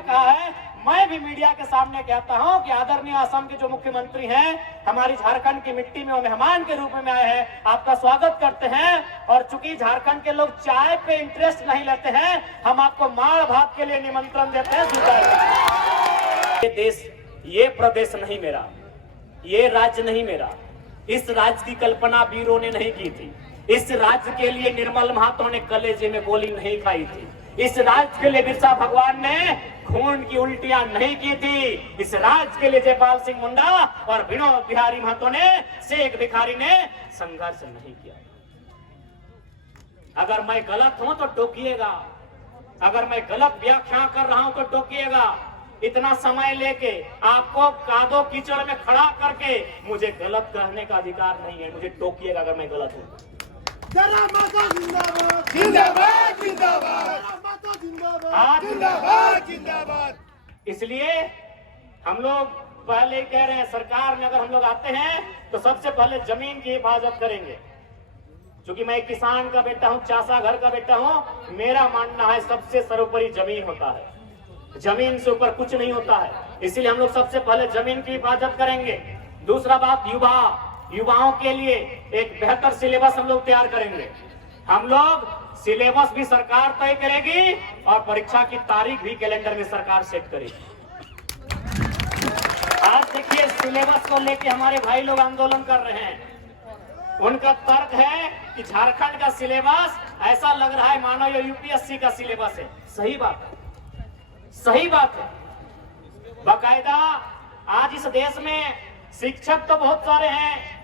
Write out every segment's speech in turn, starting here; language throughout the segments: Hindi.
में कहा है, मैं भी मीडिया के सामने कहता हूं कि आदरणीय असम के जो मुख्यमंत्री हैं, हमारी झारखंड की मिट्टी में वो मेहमान के रूप में आए हैं, आपका स्वागत करते हैं। और चूंकि झारखंड के लोग चाय पे इंटरेस्ट नहीं लेते हैं, हम आपको माड़ भात के लिए निमंत्रण देते हैं, स्वीकार। ये देश, ये प्रदेश नहीं मेरा, ये राज्य नहीं मेरा, इस राज्य की कल्पना वीरों ने नहीं की थी। इस राज्य के लिए निर्मल महतो ने कलेजे में गोली नहीं खाई थी। इस राज्य के लिए बिरसा भगवान ने खून की उल्टियां नहीं की थी। इस राज्य के लिए जयपाल सिंह मुंडा और विनोद बिहारी महतो ने, शेख भिखारी ने संघर्ष नहीं किया। अगर मैं गलत हूं तो टोकिएगा, अगर मैं गलत व्याख्या कर रहा हूं तो टोकिएगा। इतना समय लेके आपको कादो कीचड़ में खड़ा करके मुझे गलत कहने का अधिकार नहीं है। मुझे टोकिएगा अगर मैं गलत हूं। जिंदाबाद जिंदाबाद जिंदाबाद जिंदाबाद। इसलिए हम लोग पहले कह रहे हैं, सरकार में अगर हम लोग आते हैं तो सबसे पहले जमीन की हिफाजत करेंगे। क्योंकि मैं किसान का बेटा हूं, चासा घर का बेटा हूं, मेरा मानना है सबसे सर्वोपरि जमीन होता है, जमीन से ऊपर कुछ नहीं होता है। इसलिए हम लोग सबसे पहले जमीन की हिफाजत करेंगे। दूसरा बात, युवाओं के लिए एक बेहतर सिलेबस हम लोग तैयार करेंगे। हम लोग सिलेबस भी सरकार तय करेगी और परीक्षा की तारीख भी कैलेंडर में सरकार सेट करेगी। आज देखिए, सिलेबस को लेके हमारे भाई लोग आंदोलन कर रहे हैं। उनका तर्क है कि झारखंड का सिलेबस ऐसा लग रहा है मानो ये यूपीएससी का सिलेबस है। सही बात है, सही बात है। बाकायदा आज इस देश में शिक्षक तो बहुत सारे हैं।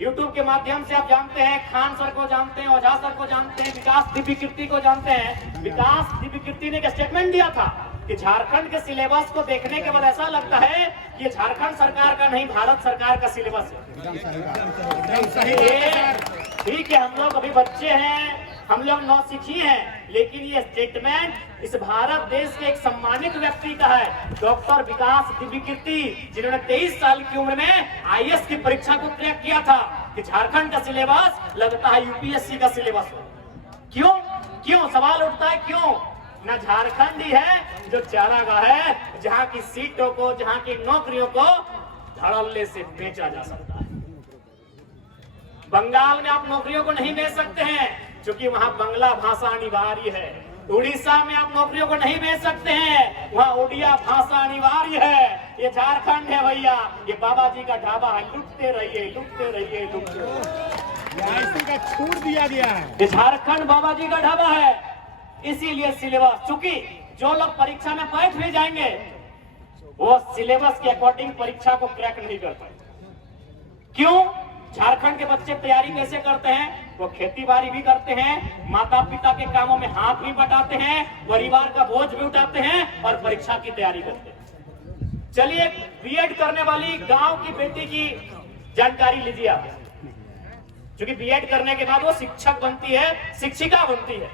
यूट्यूब के माध्यम से आप जानते हैं, खान सर को जानते हैं, ओझा सर को जानते हैं, विकास दिव्यकीर्ति को जानते हैं। विकास दिव्यकीर्ति ने एक स्टेटमेंट दिया था कि झारखंड के सिलेबस को देखने के बाद ऐसा लगता है कि झारखंड सरकार का नहीं, भारत सरकार का सिलेबस है। ठीक है, हम लोग अभी बच्चे हैं, हम लोग नौसिखी हैं, लेकिन ये स्टेटमेंट इस भारत देश के एक सम्मानित व्यक्ति का है, डॉक्टर विकास दिव्यकीर्ति, जिन्होंने 23 साल की उम्र में आईएएस की परीक्षा को क्रैक किया था, कि झारखंड का सिलेबस लगता है यूपीएससी का सिलेबस हो। क्यों सवाल उठता है, क्यों? न झारखंड ही है जो चारागाह है, जहां की सीटों को, जहां की नौकरियों को धड़ल्ले से बेचा जा सकता है। बंगाल में आप नौकरियों को नहीं बेच सकते हैं, क्योंकि वहां बांग्ला भाषा अनिवार्य है। उड़ीसा में आप नौकरियों को नहीं बेच सकते हैं, वहां उड़िया भाषा अनिवार्य है। ये झारखंड है भैया, ये बाबा जी का ढाबा है, लुटते रहिए, लुटते रहिए, लुटते रहिए। का छूट दिया गया है। ये झारखंड बाबा जी का ढाबा है। इसीलिए सिलेबस, चूंकि जो लोग परीक्षा में बैठ भी जाएंगे वो सिलेबस के अकॉर्डिंग परीक्षा को क्रैक नहीं कर पाए। क्यों? झारखंड के बच्चे तैयारी कैसे करते हैं? वो खेती बाड़ी भी करते हैं, माता पिता के कामों में हाथ भी बटाते हैं, परिवार का बोझ भी उठाते हैं और परीक्षा की तैयारी करते हैं। चलिए, बीएड करने वाली गांव की बेटी की जानकारी लीजिए आप। क्योंकि बीएड करने के बाद वो शिक्षक बनती है, शिक्षिका बनती है।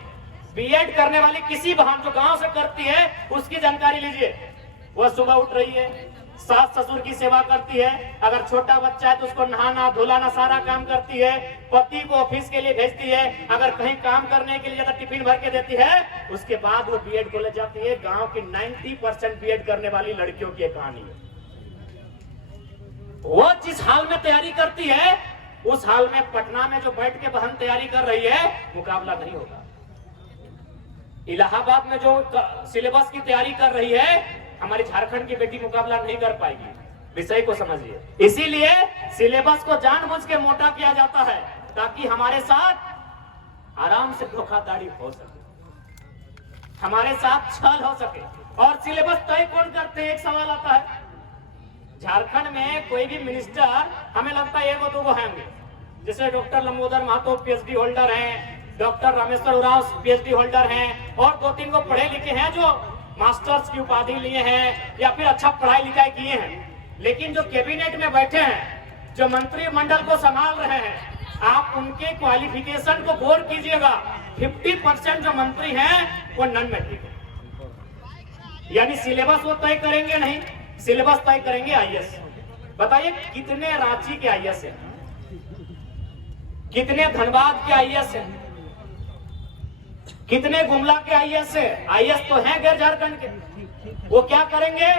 बीएड करने वाली किसी बहन जो गांव से करती है, उसकी जानकारी लीजिए। वह सुबह उठ रही है, सास ससुर की सेवा करती है, अगर छोटा बच्चा है तो उसको नहाना धुलाना सारा काम करती है, पति को ऑफिस के लिए भेजती है, अगर कहीं काम करने के लिए ज्यादा टिफिन भर के देती है, उसके बाद वो बीएड कॉलेज जाती है। गांव की 90% बीएड करने वाली लड़कियों की कहानी है। वो जिस हाल में तैयारी करती है, उस हाल में पटना में जो बैठ के बहन तैयारी कर रही है, मुकाबला नहीं होगा। इलाहाबाद में जो सिलेबस की तैयारी कर रही है, हमारी झारखंड की बेटी मुकाबला नहीं कर पाएगी। विषय को समझिए। इसीलिए सिलेबस को जानबूझ के मोटा किया जाता है, ताकि हमारे साथ आराम से धोखाधड़ी हो सके, हमारे साथ छल हो सके। और सिलेबस तय कौन करते हैं? एक सवाल आता है। झारखंड में कोई भी मिनिस्टर, हमें लगता है एगो दो होंगे, जैसे doctor Lambodar Mahto PhD holder हैं, doctor Rameshwar Oraon PhD holder हैं, और 2-3 को पढ़े लिखे हैं जो मास्टर्स की उपाधि लिए हैं या फिर अच्छा पढ़ाई लिखाई किए हैं। लेकिन जो कैबिनेट में बैठे हैं, जो मंत्रिमंडल को संभाल रहे हैं, आप उनके क्वालिफिकेशन को गौर कीजिएगा। 50% जो मंत्री हैं वो नॉन मैट्रिक है, यानी सिलेबस वो तय करेंगे नहीं, सिलेबस तय करेंगे आईएएस। बताइए कितने रांची के आईएएस हैं, कितने धनबाद के आईएएस हैं, कितने गुमला के आईएएस है, आईएएस तो हैं गैर झारखंड के, वो क्या करेंगे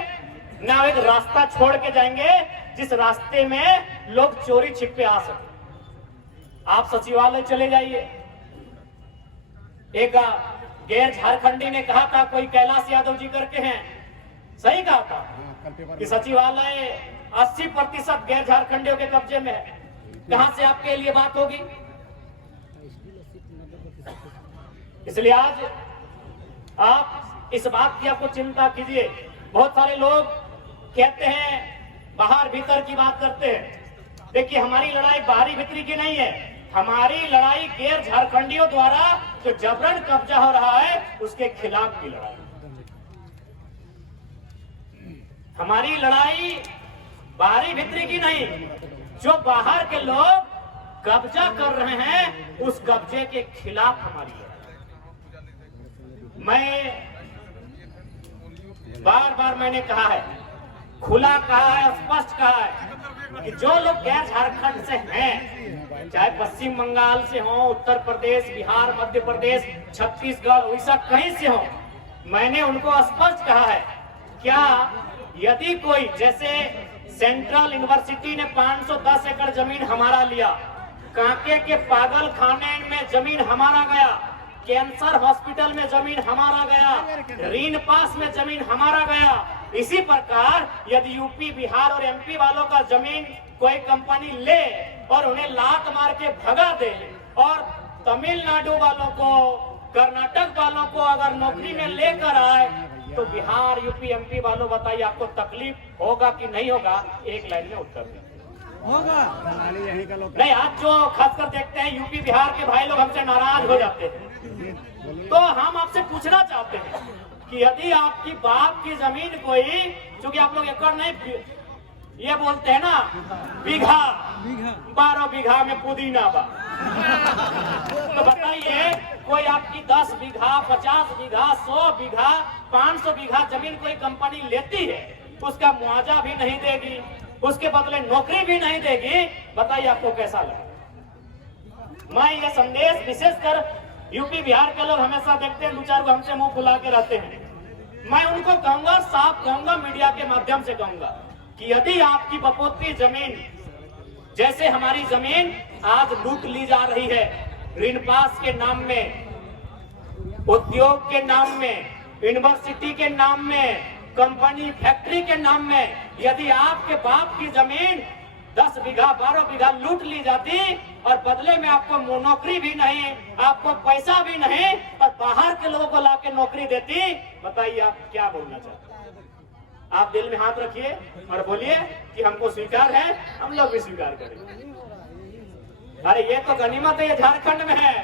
ना, एक रास्ता छोड़ के जाएंगे जिस रास्ते में लोग चोरी छिपे आ सके। आप सचिवालय चले जाइए, एक गैर झारखंडी ने कहा था, कोई कैलाश यादव जी करके हैं, सही कहा था कि सचिवालय 80% गैर झारखंडियों के कब्जे में है। कहां से आपके लिए बात होगी? इसलिए आज आप इस बात की आपको चिंता कीजिए। बहुत सारे लोग कहते हैं बाहर भीतर की बात करते हैं। देखिए, हमारी लड़ाई बाहरी भीतरी की नहीं है, हमारी लड़ाई गैर झारखंडियों द्वारा जो जबरन कब्जा हो रहा है उसके खिलाफ की लड़ाई। हमारी लड़ाई बाहरी भीतरी की नहीं, जो बाहर के लोग कब्जा कर रहे हैं उस कब्जे के खिलाफ हमारी लड़ाई। मैं बार बार मैंने कहा है, खुला कहा है, स्पष्ट कहा है कि जो लोग गैर झारखंड से हैं, चाहे पश्चिम बंगाल से हो, उत्तर प्रदेश, बिहार, मध्य प्रदेश, छत्तीसगढ़, उड़ीसा, कहीं से हो, मैंने उनको स्पष्ट कहा है, क्या यदि कोई, जैसे सेंट्रल यूनिवर्सिटी ने 510 एकड़ जमीन हमारा लिया, कांके के पागल खाने में जमीन हमारा गया, कैंसर हॉस्पिटल में जमीन हमारा गया, रीन पास में जमीन हमारा गया, इसी प्रकार यदि यूपी, बिहार और एमपी वालों का जमीन कोई कंपनी ले और उन्हें लात मार के भगा दे और तमिलनाडु वालों को, कर्नाटक वालों को अगर नौकरी में लेकर आए, तो बिहार, यूपी, एमपी वालों बताइए आपको तकलीफ होगा कि नहीं होगा? एक लाइन में उत्तर दें। होगा। यहीं का लोग नहीं, आज जो खासकर देखते हैं यूपी बिहार के भाई लोग हमसे नाराज हो जाते हैं, तो हम आपसे पूछना चाहते हैं कि यदि आपकी बाप की जमीन कोई, क्योंकि आप लोग एकड़ नहीं ये बोलते हैं ना, बीघा, 12 बीघा में पुदीना बा, तो बताइए कोई आपकी 10 बीघा, 50 बीघा, 100 बीघा, 500 बीघा जमीन कोई कंपनी लेती है, उसका मुआवजा भी नहीं देगी, उसके बदले नौकरी भी नहीं देगी, बताइए आपको कैसा लगे? मैं ये संदेश विशेषकर यूपी बिहार के लोग हमेशा देखते हैं, 2-4 को हमसे मुंह फुला के रहते हैं, मैं उनको कहूंगा, साफ कहूंगा, मीडिया के माध्यम से कहूंगा कि यदि आपकी बपोती जमीन, जैसे हमारी जमीन आज लूट ली जा रही है, ऋण पास के नाम में, उद्योग के नाम में, यूनिवर्सिटी के नाम में, कंपनी, फैक्ट्री के नाम में, यदि आपके बाप की जमीन 10 बीघा, 12 बीघा लूट ली जाती और बदले में आपको नौकरी भी नहीं, आपको पैसा भी नहीं और बाहर के लोगों को लाके नौकरी देती, बताइए आप क्या बोलना चाहते हैं? आप दिल में हाथ रखिए और बोलिए कि हमको स्वीकार है, हम लोग भी स्वीकार करेंगे। अरे ये तो गनीमत है, ये झारखंड में है,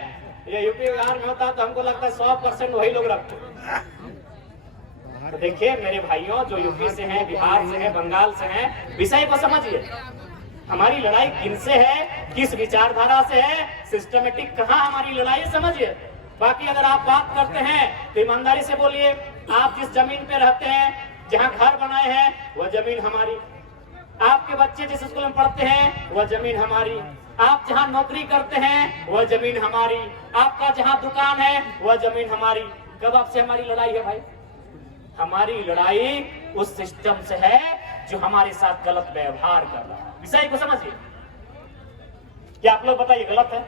ये यूपी बिहार में होता तो हमको लगता है 100% वही लोग रखते। तो देखिए मेरे भाइयों, जो यूपी से हैं, बिहार से हैं, बंगाल से हैं, विषय को समझिए। हमारी लड़ाई किनसे है, किस विचारधारा से है, सिस्टमेटिक कहाँ हमारी लड़ाई समझिए। बाकी अगर आप बात करते हैं तो ईमानदारी से बोलिए, आप जिस जमीन पे रहते हैं, जहाँ घर बनाए हैं, वह जमीन हमारी, आपके बच्चे जिस स्कूल में पढ़ते हैं वह जमीन हमारी, आप जहाँ नौकरी करते हैं वह जमीन हमारी, आपका जहाँ दुकान है वह जमीन हमारी। कब आपसे हमारी लड़ाई है भाई? हमारी लड़ाई उस सिस्टम से है जो हमारे साथ गलत व्यवहार कर रहा है। विषय को समझिए। क्या आप लोग बताइए गलत है?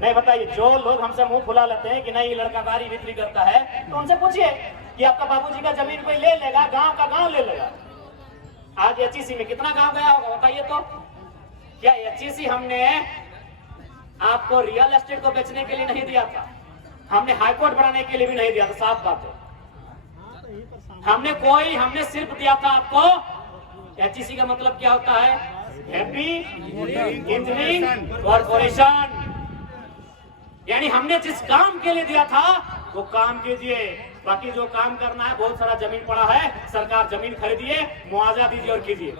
नहीं बताइए। जो लोग हमसे मुंह फुला लेते हैं कि नहीं ये लड़का बारी बिक्री करता है, तो उनसे पूछिए कि आपका बाबूजी का जमीन कोई ले लेगा, गांव का गांव ले लेगा। आज एचईसी में कितना गांव गया होगा बताइए तो। क्या एचईसी हमने आपको रियल एस्टेट को बेचने के लिए नहीं दिया था, हमने हाईकोर्ट बनाने के लिए भी नहीं दिया था, साफ बात है। हमने सिर्फ दिया था आपको, एचईसी का मतलब क्या होता है? Happy engineering corporation. यानी हमने जिस काम के लिए दिया था वो काम कीजिए, बाकी जो काम करना है, बहुत सारा जमीन पड़ा है, सरकार जमीन खरीदिए, मुआवजा दीजिए और कीजिए।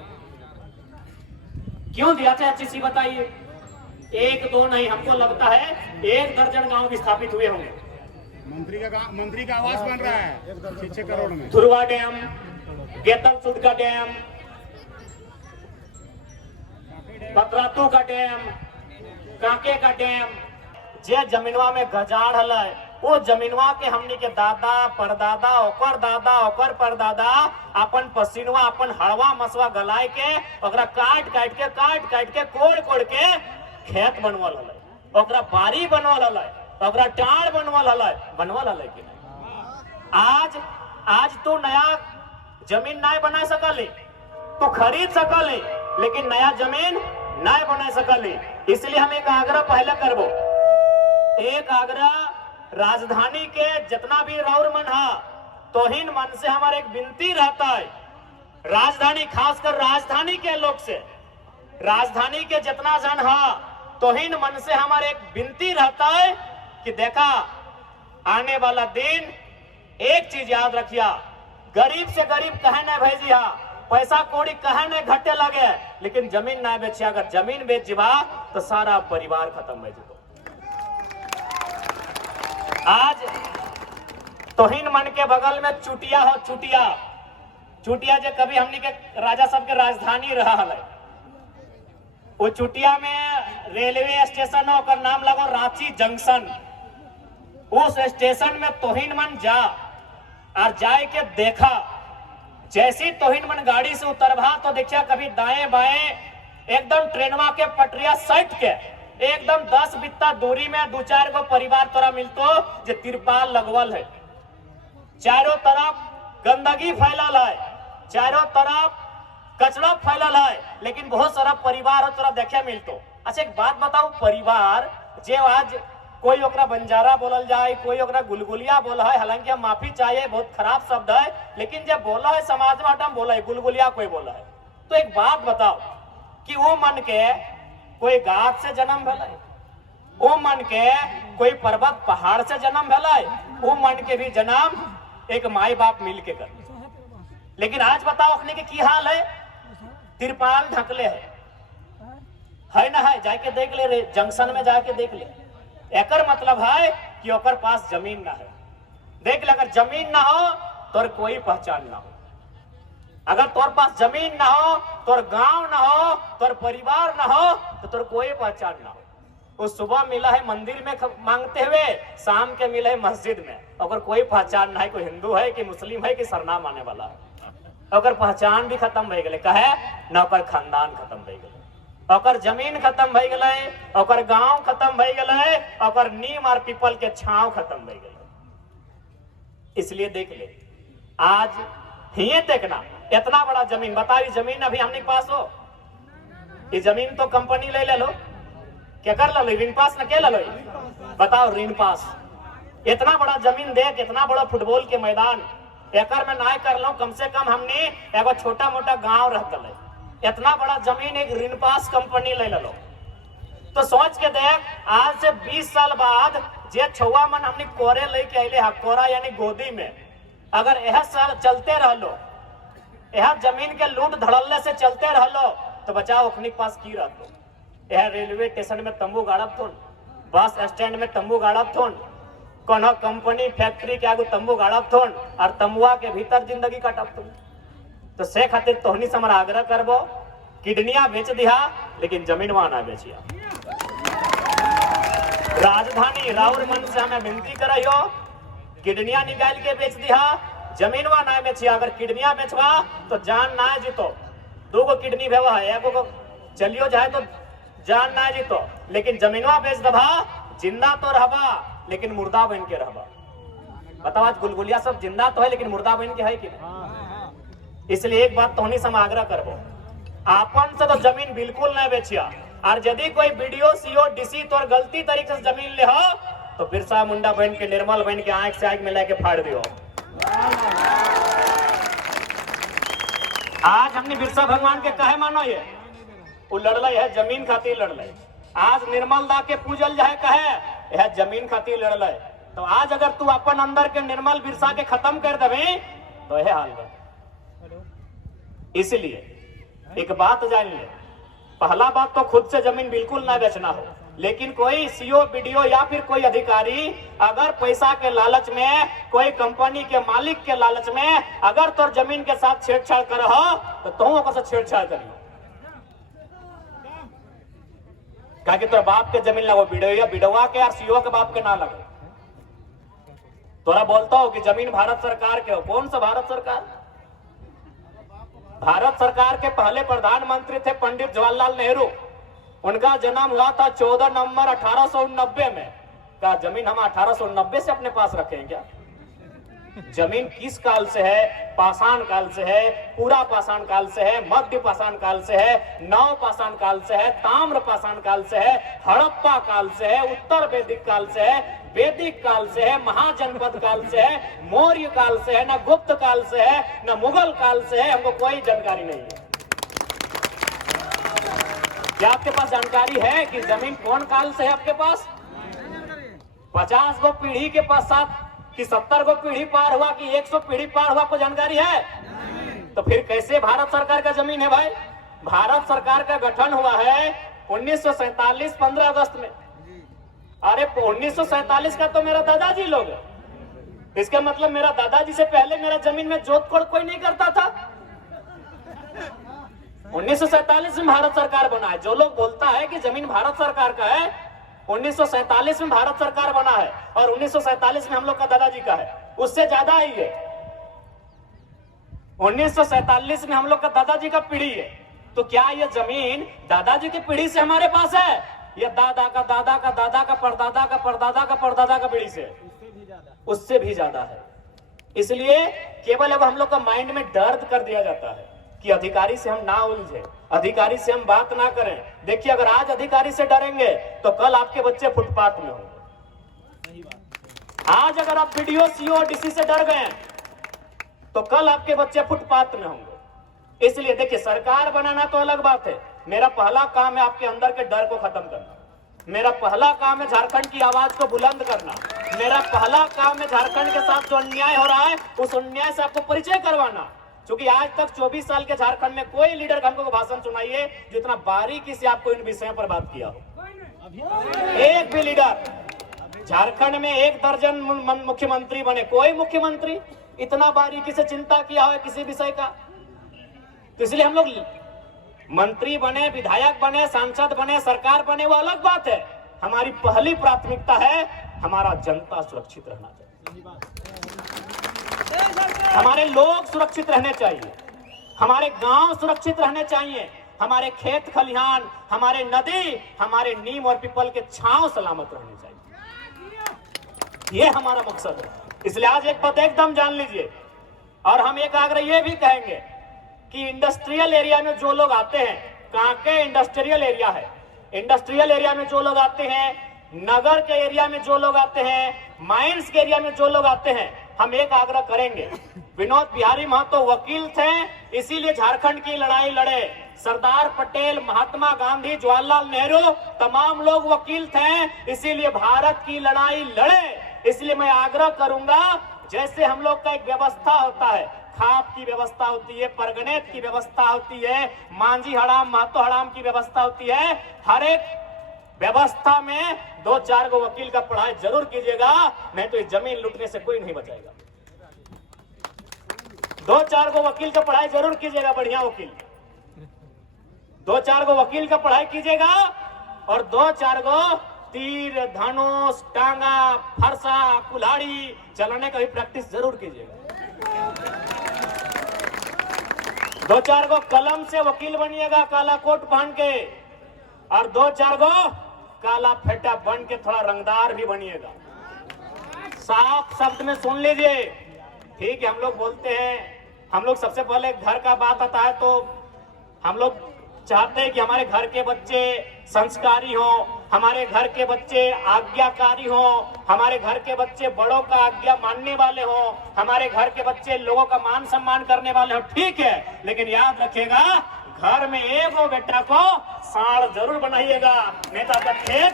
क्यों दिया था एचईसी बताइए? एक दो नहीं, हमको लगता है 1 दर्जन गांव भी स्थापित हुए होंगे। मंत्री का आवास बन रहा है 6 करोड़ में। धुरवा डैम, गेतल सुद का डैम, पतरातू का डैम, कांके का डैम, जे जमीनवा में गजाड़ हल वो जमीनवा के हमनी के दादा परदादा ओकर परदादा अपन पसीनवा अपन हड़वा मसवा गलाय के ओकरा काट के कोड़ के खेत बनवल हलै, ओकरा बारी बनवल हलै, ओकरा टाड़ बनवल हलै कि नहीं। आज तू नया जमीन नहीं बना सकले, तू खरीद सकले, लेकिन नया जमीन नहीं बना सकले। इसलिए हम एक आग्रह पहले करबो, एक आग्रह राजधानी के जितना भी राउर मन है तोहिन मन से हमारे एक विनती रहता है, राजधानी खासकर राजधानी के लोग से, राजधानी के जितना जन है तोहिन मन से हमारे एक विनती रहता है कि देखा आने वाला दिन एक चीज याद रखिया, गरीब से गरीब कहे न भेजिया, पैसा कौड़ी कहे न घटे लगे, लेकिन जमीन ना बेचिया। अगर जमीन बेच जीवा तो सारा परिवार खत्म हो जाए। आज तोहिन मन के बगल में चुटिया हो, चुटिया जो कभी हमनी के राजा सब के राजधानी रहा है, वो चुटिया में रेलवे स्टेशन है, ओकर नाम लगा रांची जंक्शन। उस स्टेशन में तोहिन मन जा और जाए के देखा, जैसी तोहिन मन गाड़ी से उतरवा तो देखिया कभी दाएं बाएं एकदम ट्रेनवा के पटरिया सट के एकदम 10 बित्ता दूरी में 2-4 गो परिवार तोरा मिलतो जो तिरपाल लगवल है, चारों तरफ गंदगी फैलल है, चारों तरफ कचरा फैलल है, लेकिन बहुत सारा परिवार हो तोरा देखे मिलतो। अच्छा एक बात बताओ, परिवार जे आज कोई ओकरा बंजारा बोलल जाए, कोई ओकरा गुलगुलिया बोला है, हालांकि हम माफी चाहिए बहुत खराब शब्द है, लेकिन जब बोला है समाज में हटम बोला है, गुलगुलिया कोई बोला है। तो एक बात बताओ कि वो मन के कोई गाछ से जन्म भेलै, वो मन के कोई पर्वत पहाड़ से जन्म भेलै, वो मन के भी जन्म एक माई बाप मिल के कर। लेकिन आज बताओ अपने के की हाल है, तिरपाल ढकले है ना, है जाके देख ले रे, जंक्शन में जाके देख ले। एकर मतलब है कि ओकर पास जमीन ना है। देख ले, अगर जमीन ना हो तो कोई पहचान ना हो, अगर तोर पास जमीन ना हो, तोर गांव ना हो, तोर परिवार ना हो, तो तोर कोई पहचान ना हो। वो सुबह मिला है मंदिर में मांगते हुए, शाम के मिला है मस्जिद में, अगर कोई पहचान ना है, कोई हिंदू है कि मुस्लिम है कि सरनाम आने वाला है, अगर पहचान भी खत्म हो गए, कहे न ओकर खानदान खत्म हो गए, ओकर जमीन खत्म हो गए, ओकर गांव खत्म हो गए, ओकर नीम और पीपल के छांव खत्म हो गए। इसलिए देख ले, आज ही देखना इतना बड़ा जमीन, बताओ जमीन अभी हमने पास हो, ये जमीन तो कंपनी ले लो, क्या कर लो, ऋण पास न के लो, बताओ ऋण पास। इतना बड़ा जमीन देख, इतना बड़ा फुटबॉल के मैदान, एकर में ना कर लो, कम से कम हमने एगो छोटा मोटा गांव रहता है, इतना बड़ा जमीन एक ऋण पास कंपनी ले लो। तो सोच के देख, आज से 20 साल बाद जे छुआ मन हमने कोरे लेके अले हा, कोरा यानी गोदी में, अगर यह साल चलते रह लो, यह जमीन के लूट धड़ल्ले से चलते रह लो, तो बचाओ अपने पास की रहतो। यह रेलवे स्टेशन में तंबू गाड़ब थोन, बस स्टैंड में तंबू गाड़ब थोन, कोनो कंपनी फैक्ट्री के आगू तंबू गाड़ब थोन, और तंबुआ के भीतर जिंदगी काटब थोन। तो से खातिर तोहनी से हमारा आग्रह करबो, किडनिया बेच दिया लेकिन जमीन वहां ना बेचिया। राजधानी राउर मन से हमें विनती कराइयो, किडनिया निकाल के बेच दिया, जमीन वहां ना बेचिया। अगर किडनिया बेचवा तो जान ना जीतो, 2 गो किडनी भेवा है, एगो को चलियो जाए तो जान ना जीतो, लेकिन जमीनवा बेच दबा, जिंदा तो रहबा लेकिन मुर्दा बन के रहबा। बताओ आज गुलगुलिया सब जिंदा तो है लेकिन मुर्दा बन के है कि नहीं। इसलिए एक बात तोहनी से आग्रह करबो, आपन से तो जमीन बिल्कुल नहीं बेचिया, और यदि कोई बीडीओ सीओ डीसी तोर गलती तरीके से जमीन ले हो तो बिरसा मुंडा बन के निर्मल बन के आंख से आंख मिला के फाड़ दियो। आज हमने बिरसा भगवान के कहे मानो, ये वो लड़ल है जमीन खातिर लड़ल, आज निर्मल दा के पूजल जाए कहे यह जमीन खातिर लड़ल। तो आज अगर तू अपन अंदर के निर्मल बिरसा के खत्म कर देवे तो यह हाल है। इसलिए एक बात जान ले, पहला बात तो खुद से जमीन बिल्कुल ना बेचना हो, लेकिन कोई सीओ बीडीओ या फिर कोई अधिकारी अगर पैसा के लालच में, कोई कंपनी के मालिक के लालच में अगर तोर जमीन के साथ छेड़छाड़ कर हो तो तुम ओकर से छेड़छाड़ करियो, क्या कि तोर बाप के जमीन लगो, बिडवा के और सीओ के बाप के ना लगो। थोड़ा बोलता हो कि जमीन भारत सरकार के हो। कौन सा भारत सरकार? भारत सरकार के पहले प्रधानमंत्री थे पंडित जवाहरलाल नेहरू। उनका जन्म हुआ था 14 नवंबर 1890 में। क्या जमीन हम 1890 से अपने पास रखें क्या? जमीन किस काल से है? पाषाण काल से है, पूरा पाषाण काल से है, मध्य पाषाण काल से है, नव पाषाण काल से है, ताम्र पाषाण काल से है, हड़प्पा काल से है, उत्तर वैदिक काल से है, वैदिक काल से है, महाजनपद काल से है, मौर्य काल से है, न गुप्त काल से है, न मुगल काल से है। हमको कोई जानकारी नहीं है। क्या आपके पास जानकारी है कि जमीन कौन काल से है आपके पास? 50 गो पीढ़ी के पश्चात कि 70 गो पीढ़ी पार हुआ कि 100 पीढ़ी पार हुआ, आपको जानकारी है? तो फिर कैसे भारत सरकार का जमीन है भाई? भारत सरकार का गठन हुआ है 1947 15 अगस्त में। अरे 1947 का तो मेरा दादाजी लोग है। इसका मतलब मेरा दादाजी से पहले मेरा जमीन में जोत कोड़ कोई नहीं करता था। 1947 में भारत सरकार बना है। जो लोग बोलता है कि जमीन भारत सरकार का है, 1947 में भारत सरकार बना है और 1947 में हम लोग का दादाजी का है, उससे ज्यादा ही है। 1947 में हम लोग का दादाजी का पीढ़ी है। तो क्या ये जमीन दादाजी की पीढ़ी से हमारे पास है या दादा का दादा का दादा का परदादा का परदादा का परदादा का पीढ़ी से? उससे भी ज्यादा है। इसलिए केवल अब हम लोग का माइंड में दर्द कर दिया जाता है कि अधिकारी से हम ना उलझे, अधिकारी से हम बात ना करें। देखिए, अगर आज अधिकारी से डरेंगे तो कल आपके बच्चे फुटपाथ में होंगे। आज अगर आप बीडीओ, सीओ, डीसी से डर गए तो कल आपके बच्चे फुटपाथ में होंगे। इसलिए देखिए, सरकार बनाना तो अलग बात है। मेरा पहला काम है आपके अंदर के डर को खत्म करना। मेरा पहला काम है झारखंड की आवाज को बुलंद करना। मेरा पहला काम है झारखंड के साथ जो अन्याय हो रहा है उस अन्याय से आपको परिचय करवाना। क्योंकि आज तक 24 साल के झारखंड में कोई लीडर हमको भाषण सुनाइए जो इतना बारीकी से आपको इन विषयों पर बात किया हो। एक भी लीडर झारखंड में 1 दर्जन मुख्यमंत्री बने, कोई मुख्यमंत्री इतना बारीकी से चिंता किया हो किसी विषय का? तो इसलिए हम लोग मंत्री बने, विधायक बने, सांसद बने, सरकार बने, वो अलग बात है। हमारी पहली प्राथमिकता है हमारा जनता सुरक्षित रहना चाहिए, हमारे लोग सुरक्षित रहने चाहिए, हमारे गांव सुरक्षित रहने चाहिए, हमारे खेत खलिहान, हमारे नदी, हमारे नीम और पीपल के छांव सलामत रहने चाहिए। ये हमारा मकसद है। इसलिए आज एक बात एकदम जान लीजिए, और हम एक आग्रह ये भी कहेंगे कि इंडस्ट्रियल एरिया में जो लोग आते हैं, कांके इंडस्ट्रियल एरिया है, इंडस्ट्रियल एरिया में जो लोग आते हैं, नगर के एरिया में जो लोग आते हैं, माइंस के एरिया में जो लोग आते हैं, हम एक आग्रह करेंगे। विनोद बिहारी महतो वकील थे, इसीलिए झारखंड की लड़ाई लड़े। सरदार पटेल, महात्मा गांधी, जवाहरलाल नेहरू, तमाम लोग वकील थे, इसीलिए भारत की लड़ाई लड़े। इसलिए मैं आग्रह करूंगा, जैसे हम लोग का एक व्यवस्था होता है, खाप की व्यवस्था होती है, परगनेत की व्यवस्था होती है, मांझी हड़ाम, महतो हड़ाम की व्यवस्था होती है, हर एक व्यवस्था में 2-4 गो वकील का पढ़ाई जरूर कीजिएगा, नहीं तो इस जमीन लूटने से कोई नहीं बचाएगा। 2-4 गो वकील का पढ़ाई जरूर कीजिएगा, बढ़िया वकील। 2-4 गो वकील का पढ़ाई कीजिएगा और 2-4 गो तीर, धनुष, टांगा, फरसा, कुल्हाड़ी चलाने का भी प्रैक्टिस जरूर कीजिएगा। 2-4 गो कलम से वकील बनिएगा, काला कोट पहन के, और 2-4 गो काला फेटा बन के थोड़ा रंगदार भी बनिएगा। साफ शब्द में सुन लीजिए। ठीक है, हम लोग बोलते हैं, हम लोग सबसे पहले घर का बात आता है तो हम लोग चाहते हैं कि हमारे घर के बच्चे संस्कारी हो, हमारे घर के बच्चे आज्ञाकारी हो, हमारे घर के बच्चे बड़ों का आज्ञा मानने वाले हो, हमारे घर के बच्चे लोगों का मान सम्मान करने वाले हो। ठीक है, लेकिन याद रखिएगा, घर में एक बेटा को साड़ जरूर बनाइएगा, नहीं तो आपका खेत,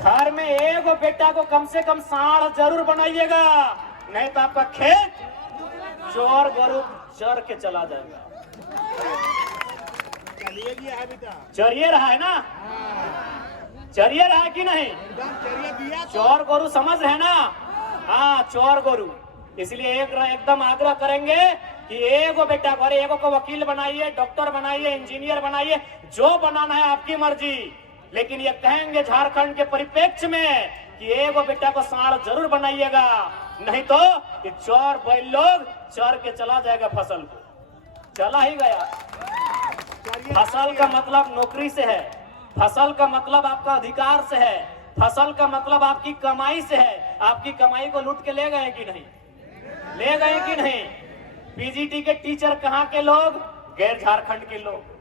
घर में एक बेटा को कम से कम साड़ जरूर बनाइएगा, नहीं तो आपका खेत चोर गरु चर के चला जाएगा। चरिए रहा है ना? चरिए रहा है कि नहीं? चोर गोरु समझ रहे ना? हाँ, चोर गोरु। इसलिए एकदम आग्रह करेंगे कि एगो बेटा भरे, एगो को वकील बनाइए, डॉक्टर बनाइए, इंजीनियर बनाइए, जो बनाना है आपकी मर्जी। लेकिन ये कहेंगे झारखंड के परिप्रेक्ष्य में कि एगो बेटा को साढ़ जरूर बनाइएगा, नहीं तो कि चोर बैल लोग चोर के चला जाएगा फसल को, चला ही गया। फसल का मतलब नौकरी से है, फसल का मतलब आपका अधिकार से है, फसल का मतलब आपकी कमाई से है। आपकी कमाई को लूट के ले गए कि नहीं, ले गए कि नहीं? पीजीटी के टीचर कहाँ के लोग? गैर झारखंड के लोग।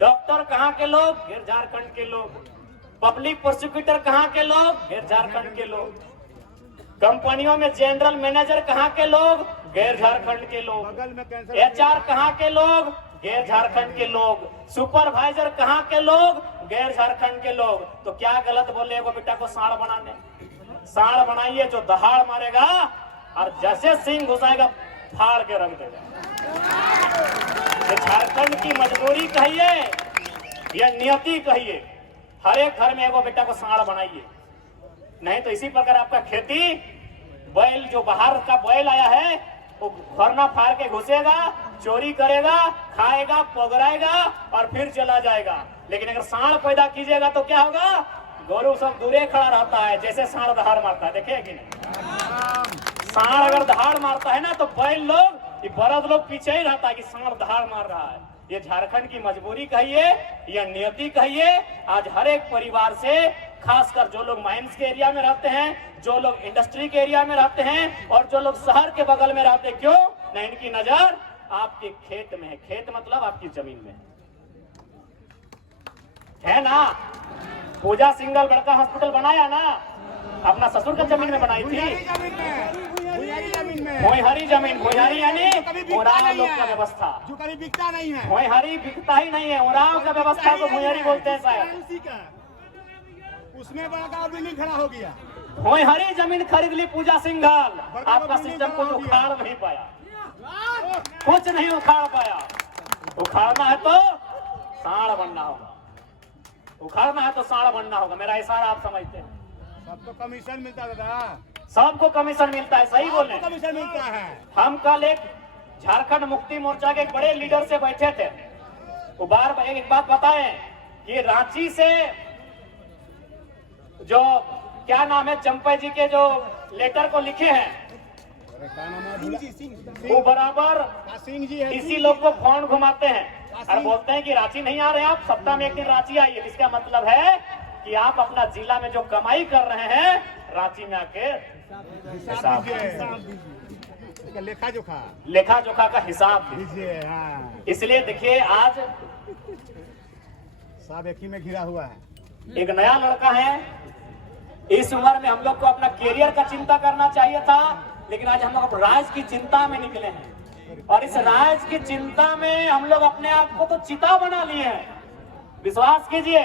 डॉक्टर कहाँ के लोग? गैर झारखंड के लोग। पब्लिक प्रोसिक्यूटर कहाँ के लोग? गैर झारखंड के लोग। कंपनियों में जनरल मैनेजर कहाँ के लोग? गैर झारखंड के लोग। एचआर कहाँ के लोग? गैर झारखंड के लोग। सुपरवाइजर कहाँ के लोग? गैर झारखंड के लोग। तो क्या गलत बोले वो बेटा को साढ़ बनाने? साढ़ बनाइए जो दहाड़ मारेगा और जैसे सिंह घुसाएगा फाड़ के रख देगा। ये झारखंड की मजबूरी कहिए या नियति कहिए, हर एक घर में एगो बेटा को साढ़ बनाइए, नहीं तो इसी प्रकार आपका खेती बैल जो बाहर का बैल आया है वो भरना फाड़ के घुसेगा, चोरी करेगा, खाएगा, पगराएगा और फिर चला जाएगा। लेकिन अगर साढ़ पैदा कीजिएगा तो क्या होगा? गोरू सब दूरे खड़ा रहता है, जैसे साढ़ दहाड़ मारता है, देखिए कि नहीं? साढ़ अगर दहाड़ मारता है ना तो बैल लोग, ये बरद लोग पीछे ही रहता है कि साढ़ दहाड़ मार रहा है। ये झारखंड की मजबूरी कहिए या नियति कहिए, आज हर एक परिवार से, खासकर जो लोग माइंस के एरिया में रहते हैं, जो लोग इंडस्ट्री के एरिया में रहते हैं और जो लोग शहर के बगल में रहते हैं, क्यों नहीं? इनकी नजर आपके खेत में है। खेत मतलब आपकी जमीन में है ना। पूजा सिंगल बड़का हॉस्पिटल बनाया ना, अपना ससुर का जमीन में बनाई थी, भोईहरी जमीन। भोईहरी यानी उराव लोग का व्यवस्था, जो कभी बिकता नहीं है। भोईहरी बिकता ही नहीं है, उराव का व्यवस्था को भोईहरी बोलते हैं शायद। उसमें बड़ा बिल्डिंग खड़ा हो गया। भोईहरी जमीन खरीद ली पूजा सिंघल, आपका सिस्टम को उखाड़ नहीं पाया, कुछ नहीं उखाड़ पाया। उखाड़ना है तो साढ़ बनना होगा, उखाड़ना है तो साढ़ बनना होगा। मेरा इशारा आप समझते हैं? सबको कमीशन मिलता है दादा, सबको कमीशन मिलता है, सही बोले। कमीशन मिलता है। हम कल एक झारखंड मुक्ति मोर्चा के एक बड़े लीडर से बैठे थे, वो बार एक बात बताएं कि रांची से जो क्या नाम है चंपा जी के जो लेटर को लिखे हैं, वो बराबर सिंह जी है। इसी लोग को फोन घुमाते हैं और बोलते हैं कि रांची नहीं आ रहे आप, सप्ताह में एक दिन रांची आइए। इसका मतलब है कि आप अपना जिला में जो कमाई कर रहे हैं रांची में आके हिसाब लेखा जोखा का हिसाब दीजिए। हाँ। इसलिए देखिए आज सब एक ही में घिरा हुआ है। एक नया लड़का है, इस उम्र में हम लोग को अपना कैरियर का चिंता करना चाहिए था, लेकिन आज हम लोग राज की चिंता में निकले हैं और इस राज की चिंता में हम लोग अपने आप को तो चिता बना लिए हैं। विश्वास कीजिए,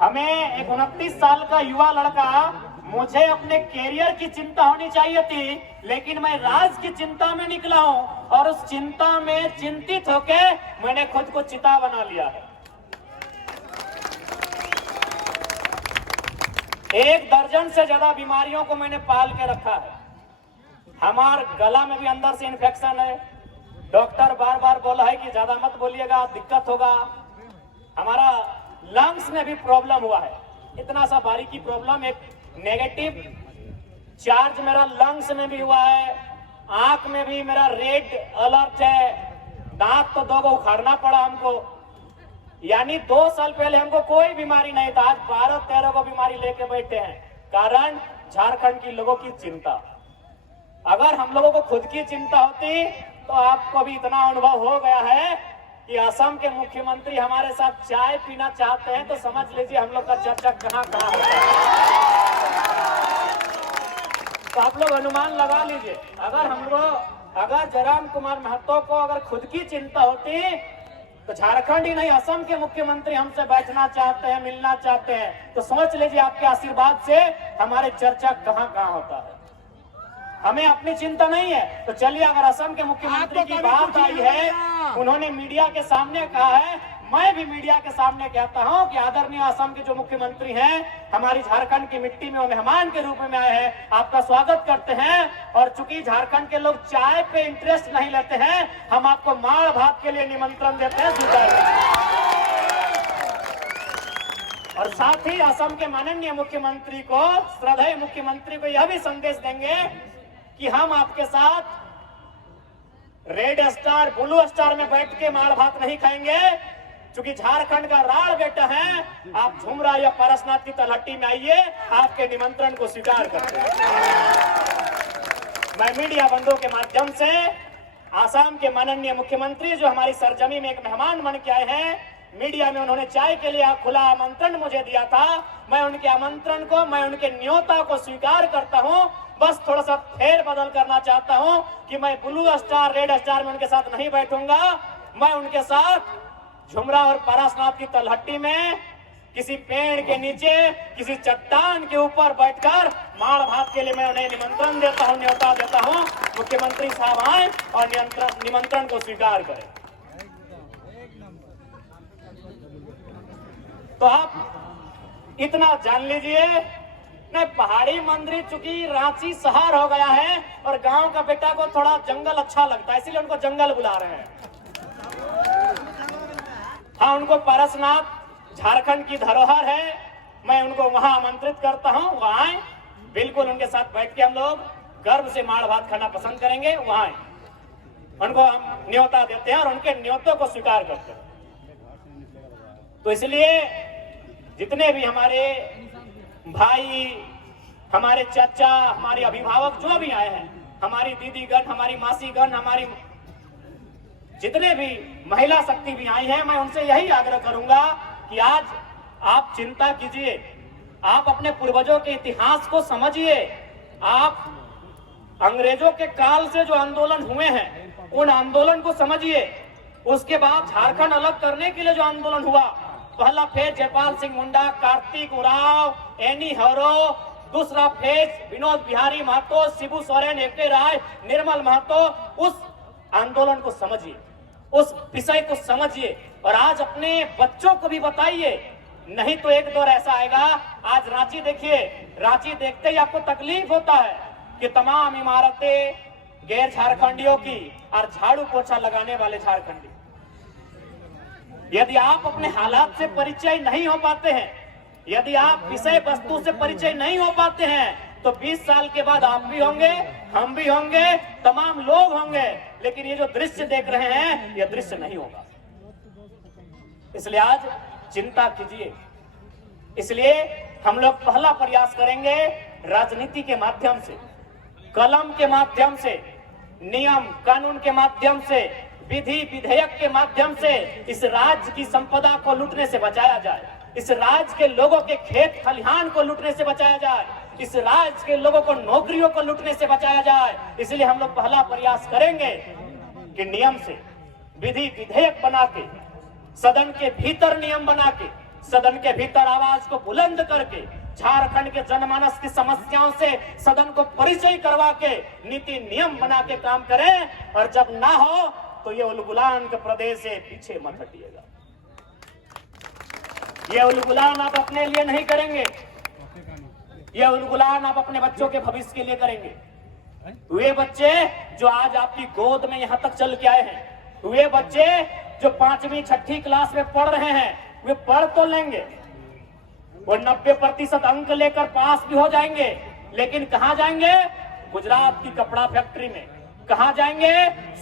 हमें एक 29 साल का युवा लड़का, मुझे अपने कैरियर की चिंता होनी चाहिए थी, लेकिन मैं राज की चिंता में निकला हूं और उस चिंता में चिंतित होके मैंने खुद को चिता बना लिया है। एक दर्जन से ज्यादा बीमारियों को मैंने पाल के रखा है। हमार गला में भी अंदर से इन्फेक्शन है, डॉक्टर बार बार बोला है कि ज्यादा मत बोलिएगा, दिक्कत होगा। हमारा लंग्स में भी प्रॉब्लम हुआ है, इतना सा बारीकी प्रॉब्लम, एक नेगेटिव चार्ज मेरा लंग्स में भी हुआ है, आंख में भी मेरा रेड अलर्ट है, दांत तो 2 उखाड़ना पड़ा हमको। यानी 2 साल पहले हमको कोई बीमारी नहीं था, आज 12-13 को बीमारी लेके बैठे हैं। कारण झारखंड की लोगों की चिंता। अगर हम लोगों को खुद की चिंता होती तो आपको भी इतना अनुभव हो गया है कि असम के मुख्यमंत्री हमारे साथ चाय पीना चाहते हैं तो समझ लीजिए हम लोग का चर्चा कहां कहां होता है। तो आप लोग अनुमान लगा लीजिए, अगर जयराम कुमार महतो को अगर खुद की चिंता होती तो झारखंड ही नहीं, असम के मुख्यमंत्री हमसे बैठना चाहते हैं, मिलना चाहते हैं। तो सोच लीजिए आपके आशीर्वाद से हमारी चर्चा कहां कहां होता है। हमें अपनी चिंता नहीं है। तो चलिए, अगर असम के मुख्यमंत्री की बात आई है, उन्होंने मीडिया के सामने कहा है, मैं भी मीडिया के सामने कहता हूं कि आदरणीय असम के जो मुख्यमंत्री हैं, हमारी झारखंड की मिट्टी में वो मेहमान के रूप में आए हैं, आपका स्वागत करते हैं। और चूंकि झारखंड के लोग चाय पे इंटरेस्ट नहीं लेते हैं, हम आपको माड़ भात के लिए निमंत्रण देते हैं। और साथ ही असम के माननीय मुख्यमंत्री को, श्रद्धेय मुख्यमंत्री को यह भी संदेश देंगे कि हम आपके साथ रेड स्टार, ब्लू स्टार में बैठ के मार भात नहीं खाएंगे, क्योंकि झारखंड का राड़ बेटा है। आप झुमरा या पारसनाथ की तलहटी में आइए, आपके निमंत्रण को स्वीकार करते हैं। मैं मीडिया बंधुओं के माध्यम से आसाम के माननीय मुख्यमंत्री जो हमारी सरजमी में एक मेहमान बन के आए हैं, मीडिया में उन्होंने चाय के लिए खुला आमंत्रण मुझे दिया था। मैं उनके आमंत्रण को, मैं उनके न्योता को स्वीकार करता हूं। बस थोड़ा सा फेर बदल करना चाहता हूं कि मैं ब्लू स्टार, रेड स्टार में उनके साथ नहीं बैठूंगा। मैं उनके साथ झुमरा और पारसनाथ की तलहटी में किसी पेड़ के नीचे, किसी चट्टान के ऊपर बैठकर माड़ भात के लिए मैं उन्हें निमंत्रण देता हूं, न्योता देता हूं। मुख्यमंत्री साहब आए और निमंत्रण को स्वीकार करें। तो आप इतना जान लीजिए, नहीं पहाड़ी मंदिर चूंकि रांची शहर हो गया है और गांव का बेटा को थोड़ा जंगल अच्छा लगता है, इसीलिए उनको जंगल बुला रहे हैं। हाँ, उनको पारसनाथ झारखंड की धरोहर है, मैं उनको वहां आमंत्रित करता हूं, वहां आए। बिल्कुल उनके साथ बैठ के हम लोग गर्व से माड़ भात खाना पसंद करेंगे, वहां आए। उनको हम न्योता देते हैं और उनके न्योतों को स्वीकार करते हैं। तो इसलिए जितने भी हमारे भाई, हमारे चाचा, हमारे अभिभावक जो भी आए हैं, हमारी दीदीगण, हमारी मासीगण, हमारी जितने भी महिला शक्ति भी आई है, मैं उनसे यही आग्रह करूंगा कि आज आप चिंता कीजिए, आप अपने पूर्वजों के इतिहास को समझिए। आप अंग्रेजों के काल से जो आंदोलन हुए हैं, उन आंदोलन को समझिए। उसके बाद झारखंड अलग करने के लिए जो आंदोलन हुआ, पहला फेज जयपाल सिंह मुंडा, कार्तिक उरांव, एनी हरो, दूसरा फेज विनोद बिहारी महतो, शिबू सोरेन, एके राय, निर्मल महतो। उस आंदोलन को समझिए, उस विषय को समझिए और आज अपने बच्चों को भी बताइए। नहीं तो एक दौर ऐसा आएगा, आज रांची देखिए, रांची देखते ही आपको तकलीफ होता है कि तमाम इमारतें गैर झारखंडियों की और झाड़ू पोछा लगाने वाले झारखंडी। यदि आप अपने हालात से परिचय नहीं हो पाते हैं, यदि आप विषय वस्तु से परिचय नहीं हो पाते हैं, तो 20 साल के बाद आप भी होंगे, हम भी होंगे, तमाम लोग होंगे, लेकिन ये जो दृश्य देख रहे हैं, यह दृश्य नहीं होगा। इसलिए आज चिंता कीजिए। इसलिए हम लोग पहला प्रयास करेंगे राजनीति के माध्यम से, कलम के माध्यम से, नियम कानून के माध्यम से, विधि विधेयक के माध्यम से इस राज्य की संपदा को लूटने से बचाया जाए, इस राज्य के लोगों के खेत खलिहान को लूटने से बचाया जाए, इस राज्य के लोगों को नौकरियों को लूटने से बचाया जाए। इसलिए हम लोग पहला प्रयास करेंगे कि नियम से, विधि विधेयक बना के, सदन के भीतर नियम बना के, सदन के भीतर आवाज को बुलंद करके, झारखंड के जनमानस की समस्याओं से सदन को परिचय करवा के नीति नियम बना के काम करें। और जब ना हो तो ये उलगुलान के प्रदेश से पीछे मत हटिएगा। ये उलगुलान आप अपने लिए नहीं करेंगे, ये उलगुलान आप अपने बच्चों के भविष्य के लिए करेंगे। वे बच्चे जो आज आपकी गोद में यहाँ तक चल के आए हैं, वे बच्चे जो 5वीं 6ठी क्लास में पढ़ रहे हैं, वे पढ़ तो लेंगे, वो 90% अंक लेकर पास भी हो जाएंगे, लेकिन कहाँ जाएंगे? गुजरात की कपड़ा फैक्ट्री में, कहाँ जाएंगे?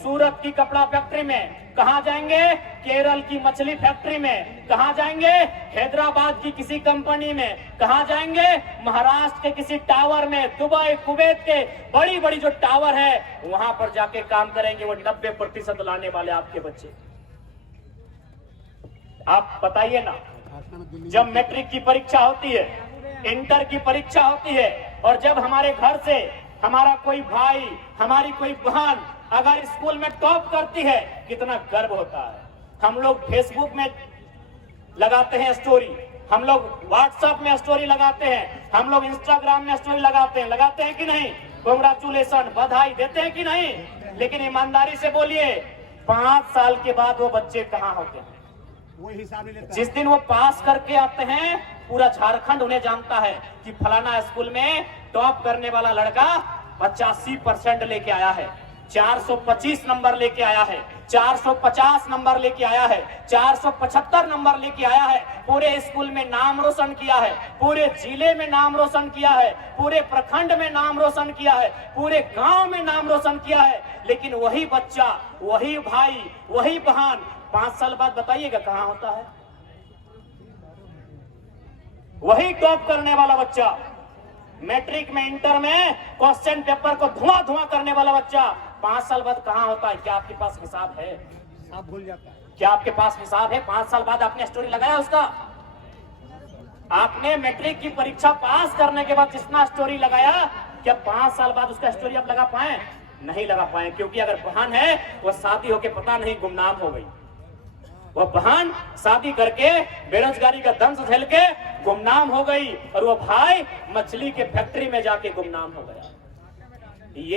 सूरत की कपड़ा फैक्ट्री में, कहाँ जाएंगे? केरल की मछली फैक्ट्री में, कहाँ जाएंगे? हैदराबाद की किसी कंपनी में, कहाँ जाएंगे? महाराष्ट्र के किसी टावर में, दुबई कुवैत के बड़ी बड़ी जो टावर है वहां पर जाके काम करेंगे। वो 90% लाने वाले आपके बच्चे। आप बताइए ना, जब मैट्रिक की परीक्षा होती है, इंटर की परीक्षा होती है, और जब हमारे घर से हमारा कोई भाई, हमारी कोई बहन अगर स्कूल में टॉप करती है, कितना गर्व होता है। हम लोग फेसबुक में लगाते हैं स्टोरी, हम लोग व्हाट्सएप में स्टोरी लगाते हैं, हम लोग इंस्टाग्राम में स्टोरी लगाते हैं कि नहीं? कांग्रेचुलेशन, बधाई देते हैं कि नहीं? लेकिन ईमानदारी से बोलिए, 5 साल के बाद वो बच्चे कहाँ होते हैं? वो हिसाब नहीं लेता। जिस दिन वो पास करके आते हैं, पूरा झारखंड उन्हें जानता है कि फलाना स्कूल में टॉप करने वाला लड़का 85% लेके आया है। 425 नंबर लेके आया है, 450 नंबर लेके आया है, 475 नंबर लेके आया है। पूरे स्कूल में नाम रोशन किया है, पूरे जिले में नाम रोशन किया है, पूरे प्रखंड में नाम रोशन किया है, पूरे गांव में नाम रोशन किया है। लेकिन वही बच्चा, वही भाई, वही बहन 5 साल बाद बताइएगा कहां होता है? वही टॉप करने वाला बच्चा, मैट्रिक में, इंटर में क्वेश्चन पेपर को धुआं धुआं करने वाला बच्चा 5 साल बाद कहां होता है? क्या आपके पास हिसाब है? आप भूल जाता है। क्या आपके पास हिसाब है? 5 साल बाद आपने स्टोरी लगाया उसका? आपने मैट्रिक की परीक्षा पास करने के बाद जितना स्टोरी लगाया, क्या 5 साल बाद उसका स्टोरी आप लगा पाए? नहीं लगा पाए, क्योंकि अगर बहन है वो शादी होके पता नहीं गुमनाम हो गई। वो बहन शादी करके बेरोजगारी का दंश झेल के गुमनाम हो गई, और वो भाई मछली के फैक्ट्री में जाके गुमनाम हो गया। ये